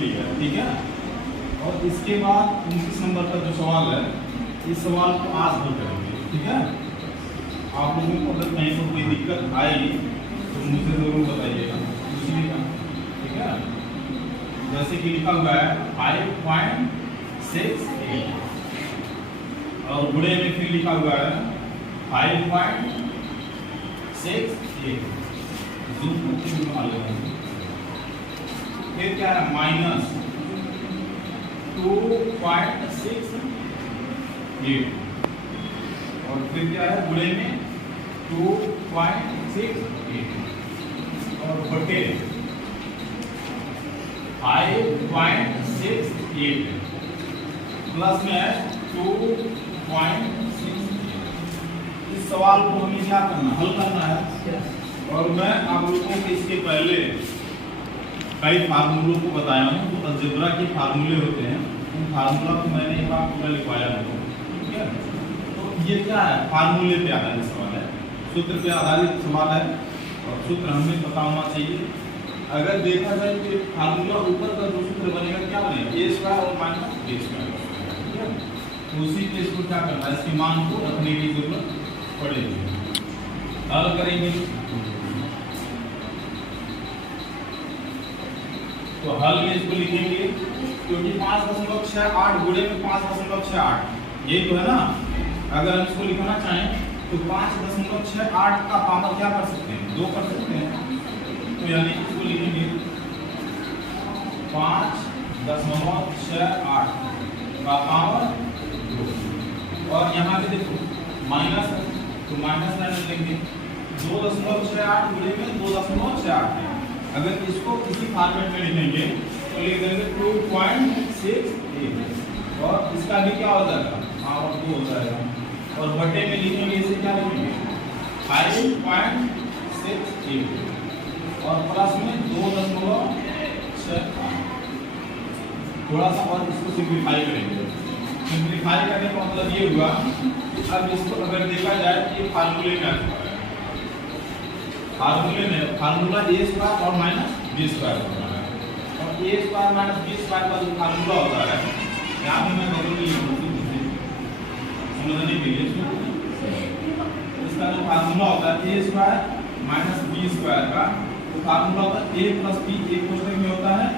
लिया है, ठीक है। और इसके बाद 29 नंबर का जो सवाल है, इस सवाल को आज हल करेंगे, ठीक है। आप लोगों को अगर कहीं पर कोई दिक्कत आएगी तो मुझे जरूर बताइएगा, पूछिएगा, ठीक है। जैसे कि लिखा हुआ है 5.68 और गुणे में फिर लिखा हुआ है 5.68 फिर क्या है माइनस 2.68 और फिर क्या है गुणे में 2.68 और बटे 5.68 प्लस में है 2.68। इस सवाल को हमें क्या करना, हल करना है। और मैं आप लोगों को इसके पहले कई फार्मूलों को बताया हूँ, तो अलजेब्रा के फार्मूले होते हैं, उन फार्मूला को मैंने एक बार पूरा लिखवाया है, ठीक है। तो ये क्या है, फार्मूले पे आधारित सवाल है, सूत्र पे आधारित सवाल है और सूत्र हमें पता होना चाहिए। अगर देखा जाए कि फार्मूला ऊपर का जो सूत्र बनेगा क्या बनेगा, ए स्क्वायर और माइनस बी स्क्वायर, ठीक है। तो उसी पे इसको क्या करना है, इसके मान को रखने की जरूरत पड़ेगी। हल करेंगे तो हल में इसको लिखेंगे, क्योंकि 5.68 गुणे में 5.68 ये तो है ना। अगर हम इसको लिखना चाहें तो 5.68 का पावर क्या कर सकते हैं, 2 कर सकते हैं। तो यानी इसको लिखेंगे 5.68 का पावर 2 और यहाँ पे देखो माइनस है तो माइनस लाइन लेंगे 2.68 गुणे में 2.68 है। अगर इसको किसी फॉर्मेट में लिखेंगे तो लिख देंगे 2.68 और इसका भी क्या हो जाएगा, पावर 2 हो जाएगा। और बटे में लिखेंगे इसे क्या लिखेंगे 5.68 और प्लस में 2.68। थोड़ा सा और इसको सिंप्लीफाई करेंगे। सिंप्लीफाई करने का मतलब ये हुआ कि अब इसको अगर देखा जाए कि फार्मूले में आता है, फार्मूले में फार्मूला ए स्क्वायर और माइनस बी स्क्वायर होता है और ए स्क्वायर माइनस बी स्क्वायर का जो फार्मूला होता है, यहाँ पे मैं बदल नहीं समझने के लिए इसका जो फार्मूला होता है ए स्क्वायर माइनस बी स्क्वायर का तो फार्मूला होता है ए प्लस बी एक क्वेश्चन में होता है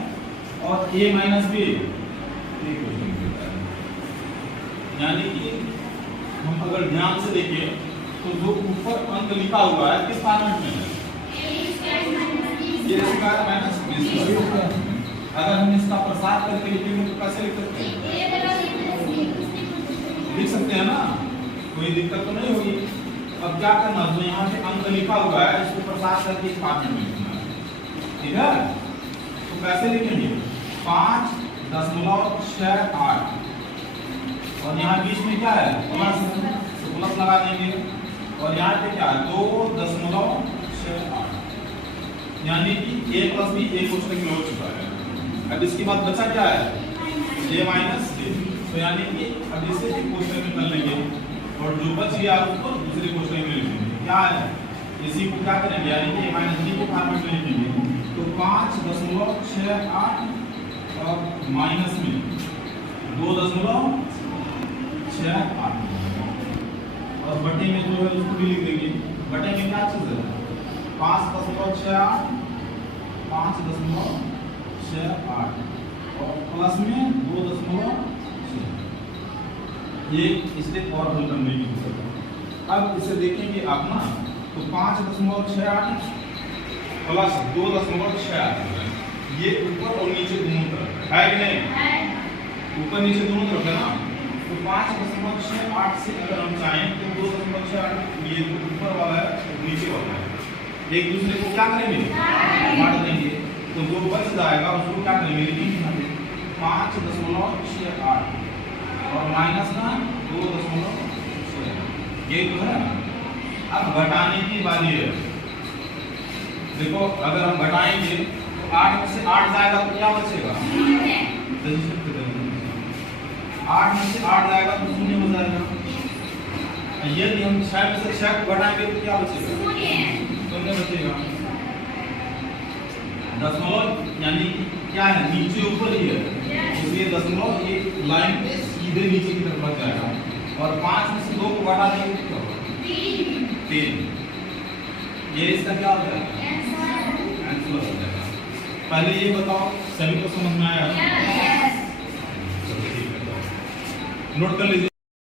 और ए माइनस बी एक क्वेश्चन में होता है। यानी कि हम अगर ध्यान से देखें तो जो ऊपर अंक लिखा हुआ है किस फॉर्मेट में है, ए स्क्वायर माइनस बी स्क्वायर। अगर हम इसका प्रसार करके लिखेंगे तो कैसे लिख सकते हैं, लिख सकते हैं ना, कोई दिक्कत तो नहीं होगी। अब क्या करना, जो यहाँ पे अंक लिखा हुआ है इसको प्रसार करके इस फॉर्मेट में लिखना है, ठीक है। तो कैसे लिखेंगे 5.68 और यहाँ बीच में क्या है प्लस, तो प्लस लगा देंगे और यहाँ पे क्या है 2.68 यानी कि a प्लस बी एक क्वेश्चन में हो चुका है। अब इसके बाद बचा क्या है a माइनस b, तो यानी कि अब इसे एक क्वेश्चन में कर लेंगे और जो बच गया उसको दूसरे क्वेश्चन में लिखेंगे। क्या है इसी को क्या करेंगे, यानी कि a माइनस b के फॉर्मेट में लिखेंगे। तो 5.68 और माइनस में 2.68 और बटे में जो है उसको भी लिख देंगे। बटे में क्या चीज है 5.68 और प्लस में 2.6 ये इसलिए और हल करने की कोशिश। अब इसे देखेंगे आप ना तो 5.68 प्लस 2.68 ये ऊपर और नीचे दोनों तरफ है कि नहीं, ऊपर नीचे दोनों तरफ है ना। तो 5.68 से अगर हम चाहें तो 2.68 ये ऊपर वाला है नीचे वाला है, एक दूसरे को क्या करेंगे बांट देंगे। तो जो बच जाएगा उसको क्या करेंगे लिखेंगे 5.68 और माइनस का 2.68 ये तो है। अब घटाने की बारी है। देखो अगर हम घटाएंगे तो 8 में से 8 जाएगा तो क्या बचेगा 8 में से 8 जाएगा तो 0 हो जाएगा। यदि हम 6 में से 6 को घटाएंगे तो क्या बचेगा 0 बचेगा। दशमलव यानी क्या है, नीचे ऊपर ही है, इसलिए दशमलव एक लाइन पे सीधे नीचे की तरफ लग जाएगा। और 5 में से 2 को घटा देंगे तो क्या होगा? 3। ये इसका क्या हो जाएगा? आंसर हो जाएगा। पहले ये बताओ सभी को समझ में आया? चलो ठीक है, नोट कर लीजिए।